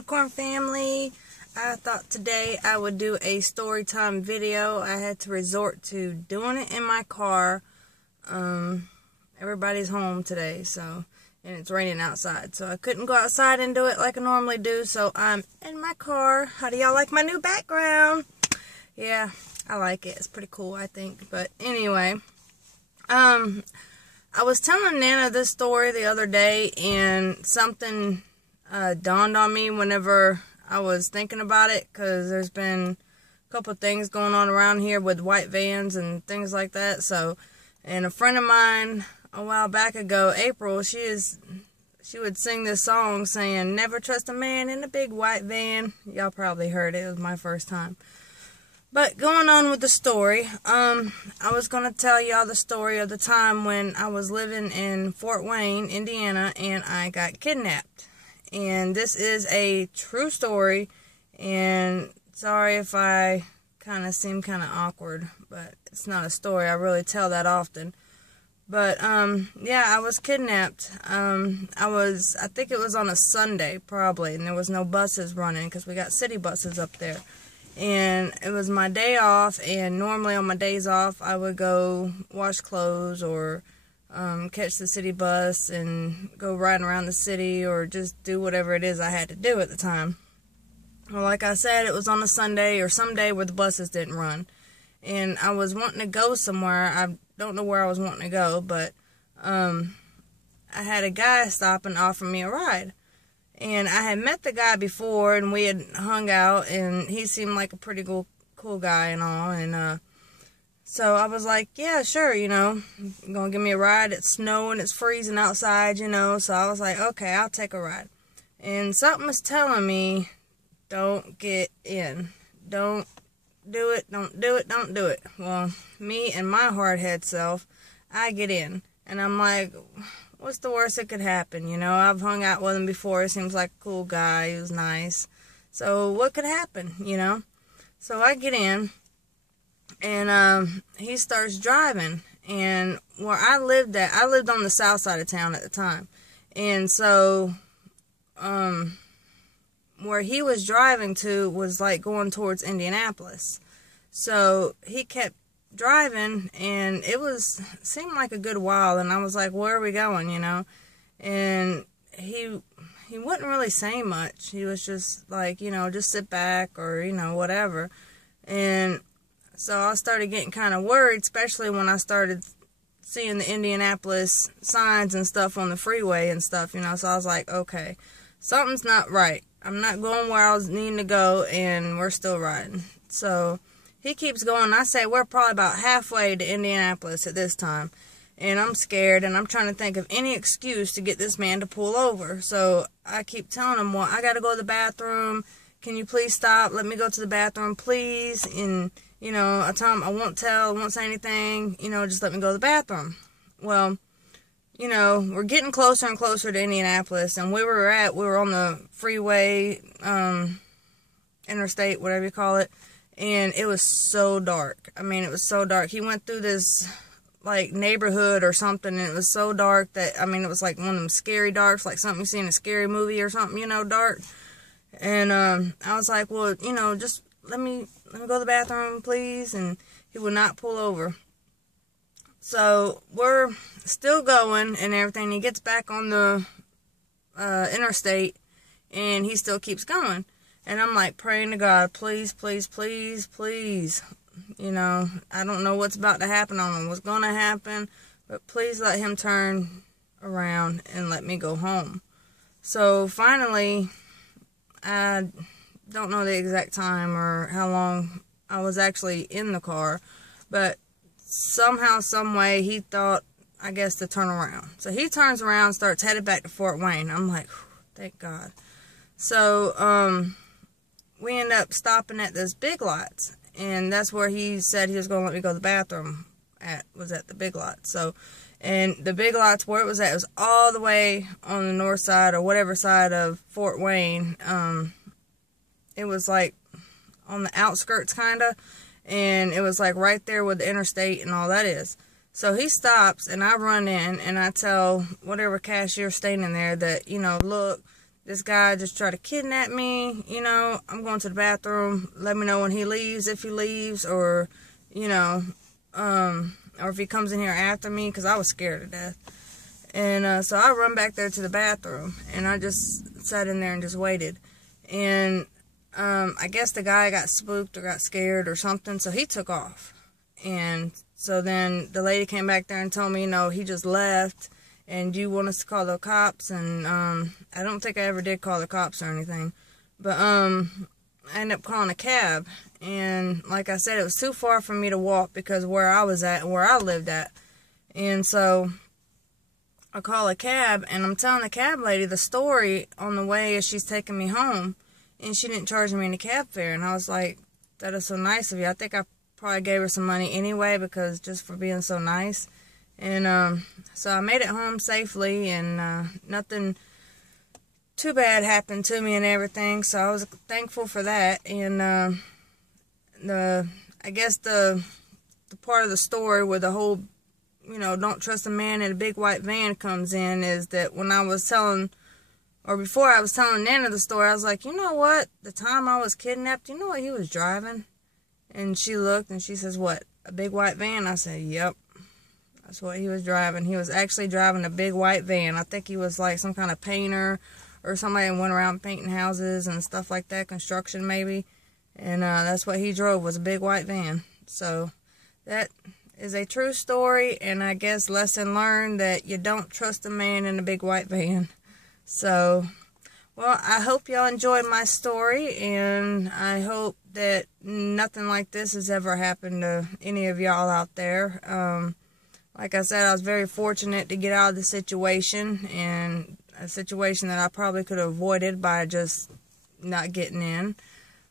Unicorn family. I thought today I would do a story time video. I had to resort to doing it in my car. Everybody's home today, and it's raining outside, so I couldn't go outside and do it like I normally do, so I'm in my car. How do y'all like my new background? Yeah, I like it. It's pretty cool, I think. But anyway, I was telling Nana this story the other day, and something dawned on me whenever I was thinking about it, because there's been a couple things going on around here with white vans and things like that. And a friend of mine a while back ago, April, she would sing this song saying, "Never trust a man in a big white van." Y'all probably heard it. It was my first time. But going on with the story, I was going to tell y'all the story of the time when I was living in Fort Wayne, Indiana, and I got kidnapped. And this is a true story, and sorry if I kind of seem kind of awkward, but it's not a story I really tell that often. But, yeah, I was kidnapped. I think it was on a Sunday, probably, and there was no buses running, because we got city buses up there. And it was my day off, and normally on my days off, I would go wash clothes or catch the city bus and go riding around the city or just do whatever it is I had to do at the time. Well, like I said, it was on a Sunday or some day where the buses didn't run. And I was wanting to go somewhere. I don't know where I was wanting to go, but I had a guy stop and offer me a ride. And I had met the guy before, and we had hung out, and he seemed like a pretty cool guy and all. And so I was like, yeah, sure, you're going to give me a ride. It's snowing, it's freezing outside, So I was like, okay, I'll take a ride. And something was telling me, don't get in. Don't do it, don't do it, don't do it. Well, me and my hard-head self, I get in. And I'm like, what's the worst that could happen? I've hung out with him before. He seems like a cool guy. He was nice. So what could happen, So I get in, and he starts driving. And where I lived on the south side of town at the time. And so where he was driving to was like going towards Indianapolis. So he kept driving, and it seemed like a good while, and I was like, where are we going, And he wouldn't really say much. He was just like, just sit back or, whatever. And so I started getting kind of worried, especially when I started seeing the Indianapolis signs and stuff on the freeway and stuff, So I was like, okay, something's not right. I'm not going where I was needing to go, and we're still riding. So he keeps going. I say we're probably about halfway to Indianapolis at this time. And I'm scared, and I'm trying to think of any excuse to get this man to pull over. So I keep telling him, well, I got to go to the bathroom. Can you please stop? Let me go to the bathroom, please. And, I tell him I won't say anything. Just let me go to the bathroom. Well, we're getting closer and closer to Indianapolis, and we were on the freeway, interstate, whatever you call it, and it was so dark. I mean, it was so dark. He went through this, like, neighborhood or something, and it was so dark that, I mean, it was like one of them scary darks, like something you see in a scary movie or something, dark. And I was like, well, just let me go to the bathroom, please, and he would not pull over. So we're still going and everything. He gets back on the interstate, and he still keeps going. And I'm like praying to God, please, please, please, please. I don't know what's about to happen. I don't know what's going to happen, but please let him turn around and let me go home. So finally, I don't know the exact time or how long I was actually in the car, but somehow, some way, he thought, I guess, to turn around. So he turns around, starts headed back to Fort Wayne. I'm like, thank God. So, we end up stopping at this Big Lots, and that's where he said he was going to let me go to the bathroom was at the Big Lots. So, and the Big Lots, where it was at, it was all the way on the north side, or whatever side of Fort Wayne. It was like on the outskirts, kind of. And it was like right there with the interstate and all that is. So he stops, and I run in, and I tell whatever cashier standing there that, look, this guy just tried to kidnap me. You know, I'm going to the bathroom. Let me know when he leaves, if he leaves, or, you know, or if he comes in here after me, because I was scared to death. And so I run back there to the bathroom, and I just sat in there and just waited. And I guess the guy got spooked or got scared or something, so he took off. And so then the lady came back there and told me, you know, he just left, and you want us to call the cops. And I don't think I ever did call the cops or anything. But I ended up calling a cab. And like I said, it was too far for me to walk because where I was at and where I lived at. And so I call a cab, and I'm telling the cab lady the story on the way as she's taking me home, and she didn't charge me any cab fare. And I was like, that is so nice of you. I think I probably gave her some money anyway, because just for being so nice. And so I made it home safely, and nothing too bad happened to me and everything, so I was thankful for that. And I guess the part of the story where the whole, you know, don't trust a man in a big white van comes in is that when I was telling, or before I was telling Nana the story, I was like, you know what, the time I was kidnapped, you know what he was driving? And she looked and she says, what, a big white van? I said, yep, that's what he was driving. He was actually driving a big white van. I think he was like some kind of painter or somebody that went around painting houses and stuff like that, construction maybe. And that's what he drove, was a big white van. So that is a true story, and I guess lesson learned that you don't trust a man in a big white van. So, well, I hope y'all enjoyed my story, and I hope that nothing like this has ever happened to any of y'all out there. Like I said, I was very fortunate to get out of the situation, and a situation that I probably could have avoided by just not getting in.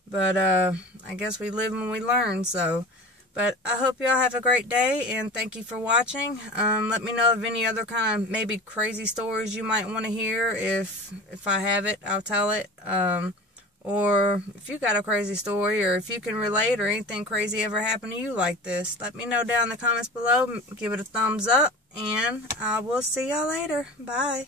But I guess we live and we learn, so. But I hope y'all have a great day, and thank you for watching. Let me know of any other kind of maybe crazy stories you might want to hear. If I have it, I'll tell it. Or if you got a crazy story, or if you can relate, or anything crazy ever happened to you like this, let me know down in the comments below. Give it a thumbs up, and I will see y'all later. Bye.